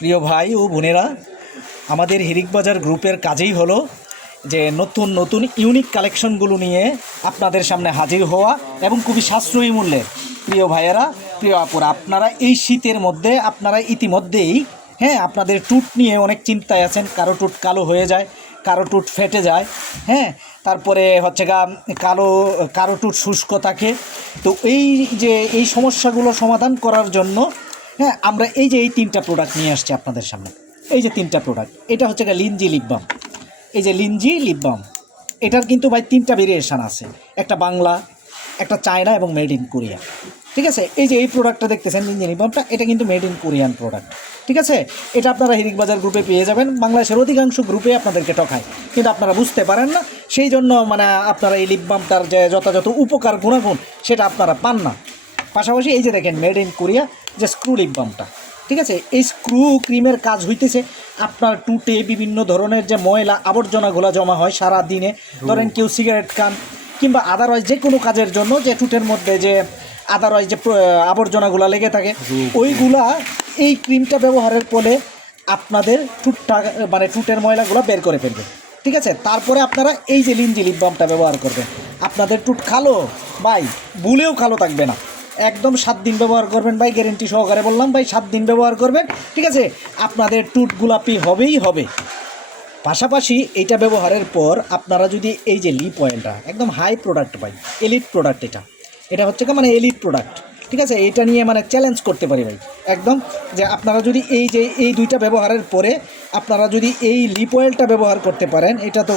প্রিয় ভাই ও বোনেরা, আমাদের হিরিক বাজার গ্রুপের কাজেই হলো যে নতুন নতুন ইউনিক কালেকশনগুলো নিয়ে আপনাদের সামনে হাজির হওয়া এবং খুবই সাশ্রয়ী মূল্যে। প্রিয় ভাইয়েরা, প্রিয় আপুরা, আপনারা এই শীতের মধ্যে আপনারা ইতিমধ্যেই আপনাদের টুট নিয়ে অনেক চিন্তায় আছেন। কারো টুট কালো হয়ে যায়, কারো টুট ফেটে যায়, তারপরে হচ্ছে কারো টুট শুষ্ক থাকে। তো এই সমস্যাগুলো সমাধান করার জন্য আমরা এই তিনটা প্রোডাক্ট নিয়ে আসছি আপনাদের সামনে। এই যে তিনটা প্রোডাক্ট, এটা হচ্ছে লিনজি লিপ বাম। এই যে লিনজি লিপ বাম, এটার কিন্তু ভাই তিনটা ভেরিয়েশান আছে, একটা বাংলা, একটা চায়না এবং মেড ইন কোরিয়া। ঠিক আছে, এই যে এই প্রোডাক্টটা দেখতেছেন লিনজি লিপ বামটা, এটা কিন্তু মেড ইন কোরিয়ান প্রোডাক্ট। ঠিক আছে, এটা আপনারা হিরিক বাজার গ্রুপে পেয়ে যাবেন। বাংলাদেশের অধিকাংশ গ্রুপে আপনাদেরকে ঠকায়, কিন্তু আপনারা বুঝতে পারেন না, সেই জন্য আপনারা এই লিপ বামটার যে যথাযথ উপকার গুণাগুণ সেটা আপনারা পান না। পাশাপাশি এই যে দেখেন মেড ইন কোরিয়া যে স্ক্রু লিপ বামটা, ঠিক আছে, এই স্ক্রু ক্রিমের কাজ হইতেছে আপনার টুটে বিভিন্ন ধরনের যে ময়লা আবর্জনাগুলো জমা হয় সারা দিনে, ধরেন কেউ সিগারেট খান কিংবা আদারওয়াইজ যে কোনো কাজের জন্য যে টুটের মধ্যে যে আদারওয়াইজ যে আবর্জনাগুলো লেগে থাকে, ওইগুলা এই ক্রিমটা ব্যবহারের ফলে আপনাদের টুটটা টুটের ময়লাগুলো বের করে ফেলবে। ঠিক আছে, তারপরে আপনারা এই যে লিনজি লিপ বামটা ব্যবহার করবেন, আপনাদের টুট কালো ভাই ভুলেও কালো থাকবে না। একদম 7 দিন ব্যবহার করবেন ভাই, গ্যারেন্টি সহকারে বললাম ভাই, 7 দিন ব্যবহার করবেন। ঠিক আছে, আপনাদের টুট গোলাপি হবেই হবে। পাশাপাশি এইটা ব্যবহারের পর আপনারা যদি এই যে লিপ অয়েলটা একদম হাই প্রোডাক্ট ভাই, এলিট প্রোডাক্ট, এটা হচ্ছে এলিট প্রোডাক্ট। ঠিক আছে, এটা নিয়ে চ্যালেঞ্জ করতে পারি ভাই একদম, যে আপনারা যদি এই দুইটা ব্যবহারের পরে আপনারা যদি এই লিপ অয়েলটা ব্যবহার করতে পারেন, এটা তো